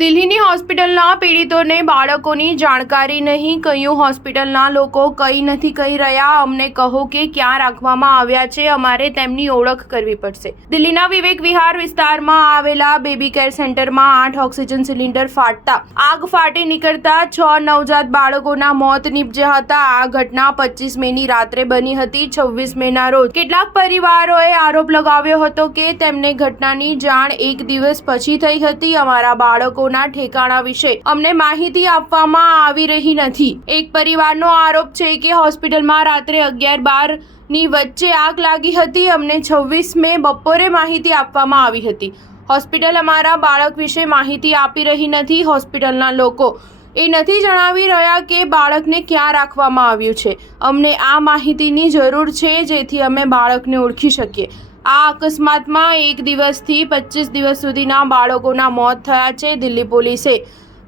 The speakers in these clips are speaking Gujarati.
દિલ્હીની હોસ્પિટલના પીડિતોને બાળકોની જાણકારી નહીં, કયું હોસ્પિટલના લોકો કંઈ નથી કહી રહ્યા, અમને કહો કે ક્યાં રાખવામાં આવ્યા છે, અમારે તેમની ઓળખ કરવી પડશે। દિલ્હીના વિવેક વિહાર વિસ્તારમાં આવેલા બેબી કેર સેન્ટરમાં 8 ઓક્સિજન સિલિન્ડર ફાટતા આગ ફાટી નીકળતા 6 નવજાત બાળકોના મોત નીપજ્યા હતા। આ ઘટના 25 મેની રાત્રે બની હતી। 26 મેના રોજ કેટલાક પરિવારોએ આરોપ લગાવ્યો હતો કે તેમને ઘટનાની જાણ એક દિવસ પછી થઈ હતી। અમારા બાળકો ઠેકાણા વિશે અમને માહિતી આપવામાં આવી રહી નથી। એક પરિવારનો આરોપ છે કે હોસ્પિટલમાં રાત્રે 11-12 ની વચ્ચે આગ લાગી હતી। અમને 26 મે બપોરે માહિતી આપવામાં આવી હતી। હોસ્પિટલ અમારા બાળક વિશે માહિતી આપી રહી નથી। હોસ્પિટલના લોકો એ નથી જણાવી રહ્યા કે બાળકને ક્યાં રાખવામાં આવ્યું છે। અમને આ માહિતીની જરૂર છે જેથી અમે બાળકને ઓળખી શકીએ। આ અકસ્માતમાં 1 દિવસથી 25 દિવસ સુધીના બાળકોના મોત થયા છે। દિલ્હી પોલીસે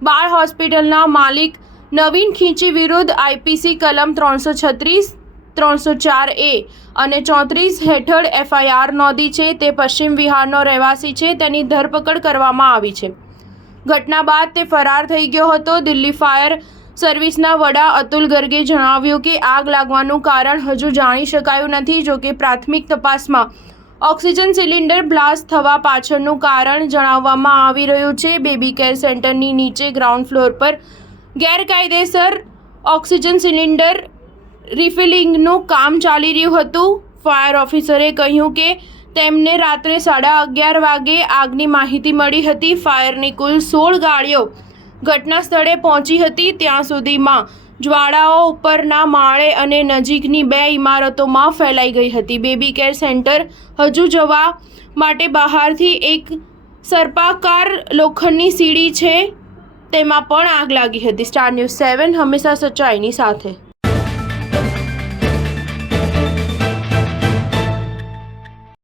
બાળ હોસ્પિટલના માલિક નવીન ખીંચી વિરુદ્ધ આઈપીસી કલમ 336, 304A અને 34 હેઠળ FIR નોંધી છે। તે પશ્ચિમ વિહારનો રહેવાસી છે। તેની ધરપકડ કરવામાં આવી છે। ઘટના બાદ તે ફરાર થઈ ગયો હતો। દિલ્હી ફાયર સર્વિસના વડા અતુલ ગર્ગે જણાવ્યું કે આગ લાગવાનું કારણ હજુ જાણી શકાયું નથી। જોકે પ્રાથમિક તપાસમાં ઓક્સિજન સિલિન્ડર બ્લાસ્ટ થવા પાછળનું કારણ જણાવવામાં આવી રહ્યું છે। બેબી કેર સેન્ટરની નીચે ગ્રાઉન્ડ ફ્લોર પર ગેરકાયદેસર ઓક્સિજન સિલિન્ડર રિફિલિંગનું કામ ચાલી રહ્યું હતું। ફાયર ઓફિસરે કહ્યું કે તેમને રાત્રે 11:30 વાગે આગની માહિતી મળી હતી। ફાયરની કુલ 16 ગાડીઓ ઘટના સ્થળે પહોંચી હતી। ત્યાં સુધીમાં જ્વાળાઓ ઉપરના માળે અને નજીકની 2 ઇમારતોમાં ફેલાઈ ગઈ હતી। બેબી કેર સેન્ટર હજુ જવા માટે બહારથી એક સર્પાકાર લોખંડની સીડી છે, તેમાં પણ આગ લાગી હતી। સ્ટાર ન્યૂઝ 7 હંમેશા સચ્ચાઈની સાથે।